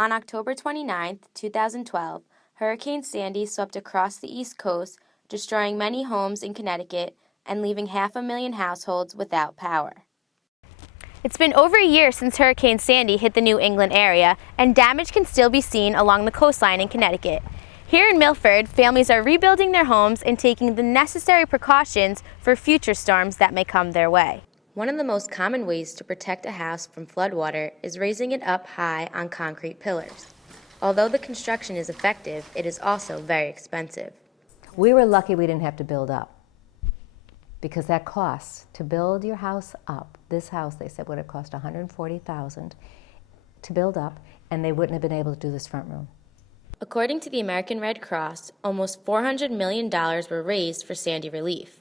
On October 29, 2012, Hurricane Sandy swept across the East Coast, destroying many homes in Connecticut and leaving 500,000 households without power. It's been over a year since Hurricane Sandy hit the New England area, and damage can still be seen along the coastline in Connecticut. Here in Milford, families are rebuilding their homes and taking the necessary precautions for future storms that may come their way. One of the most common ways to protect a house from floodwater is raising it up high on concrete pillars. Although the construction is effective, it is also very expensive. We were lucky we didn't have to build up, because that costs to build your house up. This house, they said, would have cost $140,000 to build up, and they wouldn't have been able to do this front room. According to the American Red Cross, almost $400 million were raised for Sandy relief.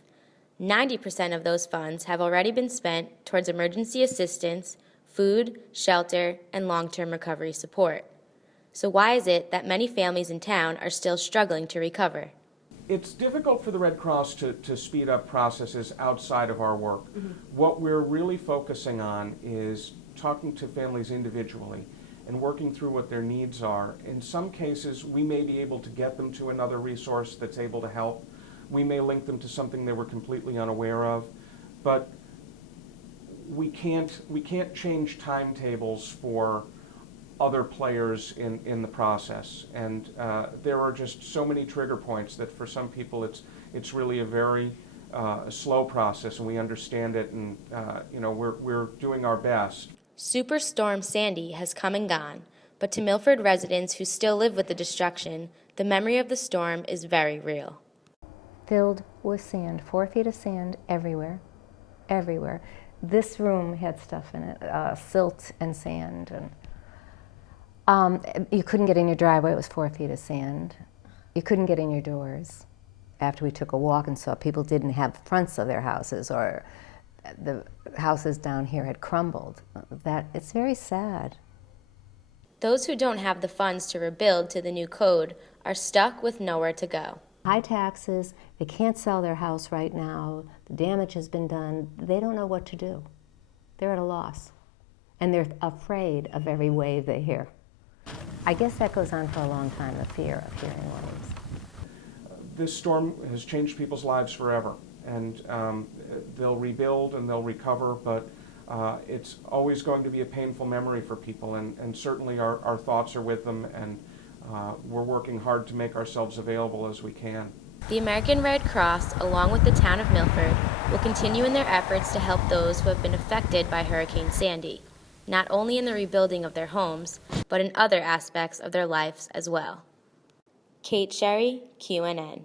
90% of those funds have already been spent towards emergency assistance, food, shelter, and long-term recovery support. So why is it that many families in town are still struggling to recover? It's difficult for the Red Cross to speed up processes outside of our work. What we're really focusing on is talking to families individually and working through what their needs are. In some cases, we may be able to get them to another resource that's able to help. We may link them to something they were completely unaware of, but we can't change timetables for other players in the process. And there are just so many trigger points that for some people it's really a very slow process, and we understand it, and we're doing our best. Superstorm Sandy has come and gone, but to Milford residents who still live with the destruction, the memory of the storm is very real. Filled with sand, 4 feet of sand everywhere, everywhere. This room had stuff in it, silt and sand, and you couldn't get in your driveway. It was 4 feet of sand. You couldn't get in your doors. After we took a walk and saw people didn't have fronts of their houses, or the houses down here had crumbled. It's very sad. Those who don't have the funds to rebuild to the new code are stuck with nowhere to go. High taxes, they can't sell their house right now, the damage has been done, they don't know what to do. They're at a loss, and they're afraid of every wave they hear. I guess that goes on for a long time, the fear of hearing waves. This storm has changed people's lives forever, and they'll rebuild and they'll recover, but it's always going to be a painful memory for people, and certainly our thoughts are with them, and we're working hard to make ourselves available as we can. The American Red Cross, along with the town of Milford, will continue in their efforts to help those who have been affected by Hurricane Sandy, not only in the rebuilding of their homes, but in other aspects of their lives as well. Kate Sherry, QNN.